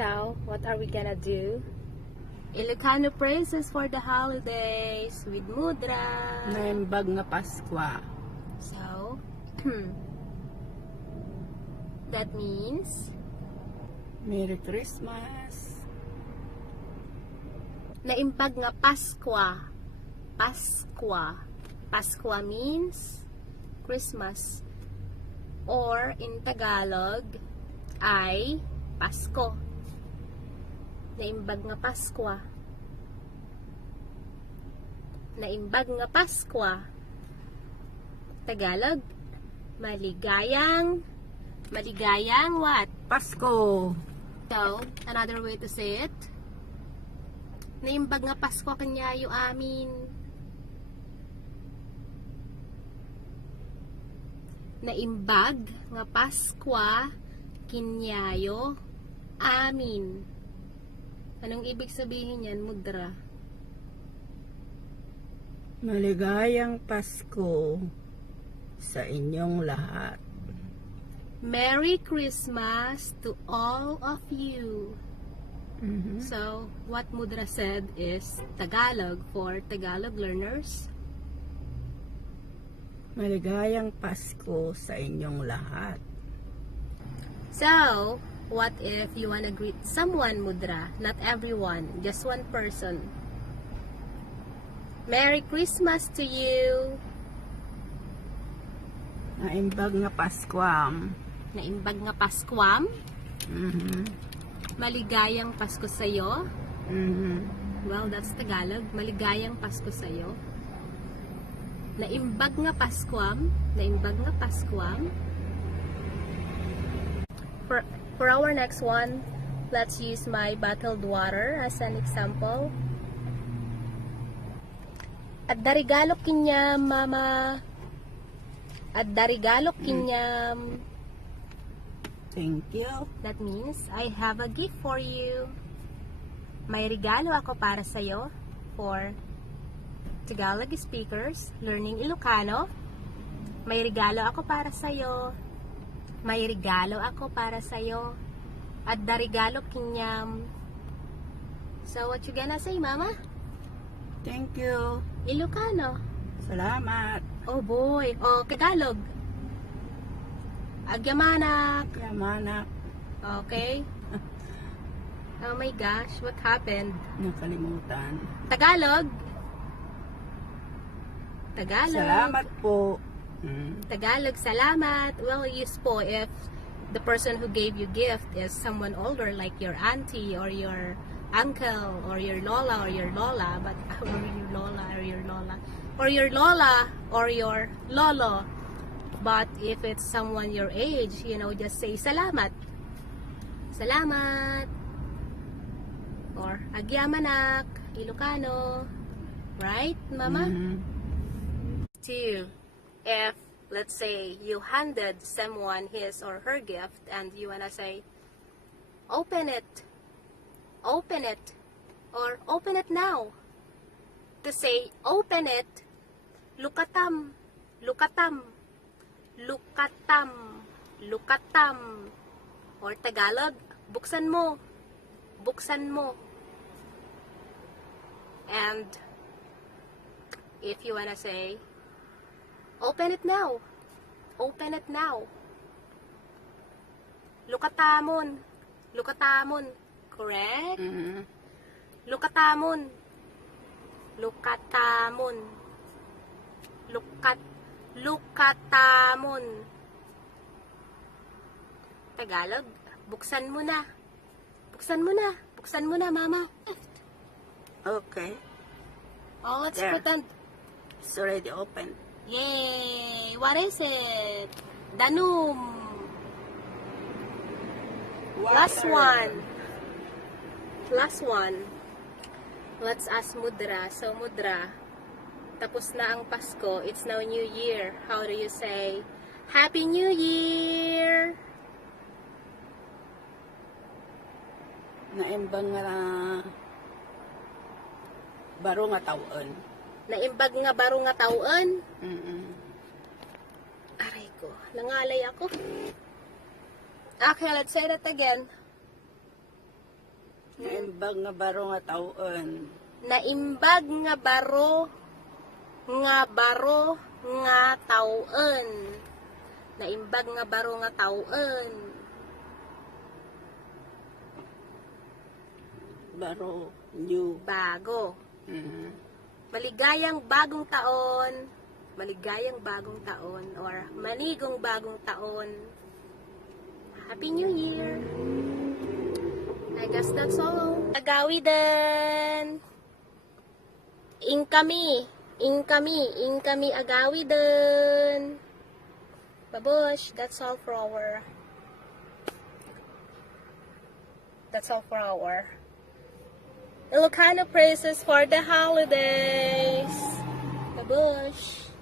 So, what are we gonna do? Ilocano phrases for the holidays with Mudra. Naimbag nga Paskwa. So, that means Merry Christmas. naimbag nga Paskwa. Paskwa. Paskwa means Christmas. Or in Tagalog ay Pasko. Naimbag nga Paskwa. Naimbag nga Paskwa. Tagalog, maligayang what? Pasko. So, another way to say it, naimbag nga Pasko kanyayo amin. Naimbag nga Paskwa kinyayo amin. Anong ibig sabihin yan, Mudra? Maligayang Pasko sa inyong lahat. Merry Christmas to all of you. Mhm. So, what Mudra said is Tagalog for Tagalog learners. Maligayang Pasko sa inyong lahat. So, what if you wanna greet someone, Mudra? Not everyone, just one person. Merry Christmas to you. Naimbag nga Paskwam. Naimbag nga Paskwam. Mhm. Maligayang Pasko sa'yo. Mhm. Well, that's Tagalog. Maligayang Pasko sa'yo. Naimbag nga Paskwam. Naimbag nga Paskwam. For our next one, let's use my bottled water as an example. At darigalok kinyam, mama. At darigalok kinyam. Thank you. That means, I have a gift for you. May regalo ako para sa'yo for Tagalog speakers learning Ilocano. May regalo ako para sa'yo. May regalo ako para sa'yo. At darigalo kinyam. So, what you gonna say, mama? Thank you. Ilocano. Salamat. Oh boy. Oh, Tagalog. Agyamanak. Yamanak. Okay. Oh my gosh, what happened? Nakalimutan. Tagalog. Tagalog. Salamat po. Mm. Tagalog, salamat. Well, use po if the person who gave you gift is someone older like your auntie or your uncle or your lola or your lola, but or your lola or your lola or your lola or your lolo. But if it's someone your age, you know, just say salamat. Salamat. Or agyamanak, Ilocano. Right, mama? Mhm. 2. If, let's say, you handed someone his or her gift and you wanna say, open it, or open it now. To say, open it, lukatam, lukatam, lukatam, lukatam. Or Tagalog, buksan mo, buksan mo. And if you wanna say, open it now. Open it now. Lukatamon. Lukatamon. Correct? Mhm. Lukatamon. Lukatamon. Lukatamon. Tagalog, buksan mo na. Buksan mo na. Buksan mo na, mama. Okay. Oh, let's There. pretend. It's already open. Yay! What is it? Danum. Last one. Last one. Let's ask Mudra. So, Mudra, tapos na ang Pasko. It's now New Year. How do you say, Happy New Year? Naimbang nga baro nga taon. Naimbag nga baro nga taon? Mhm. Aray ko, nangalay ako. Okay, let's say that again. Naimbag nga baro nga taon. Naimbag nga baro nga taon. Naimbag nga baro nga taon. Baro, new. Bago. Mhm. Maligayang bagong taon. Maligayang bagong taon or maligong bagong taon. Happy New Year! I guess that's all. Agawidan! Ingkami agawidan! Babush, that's all for our Ilocano praises for the holidays. Babush.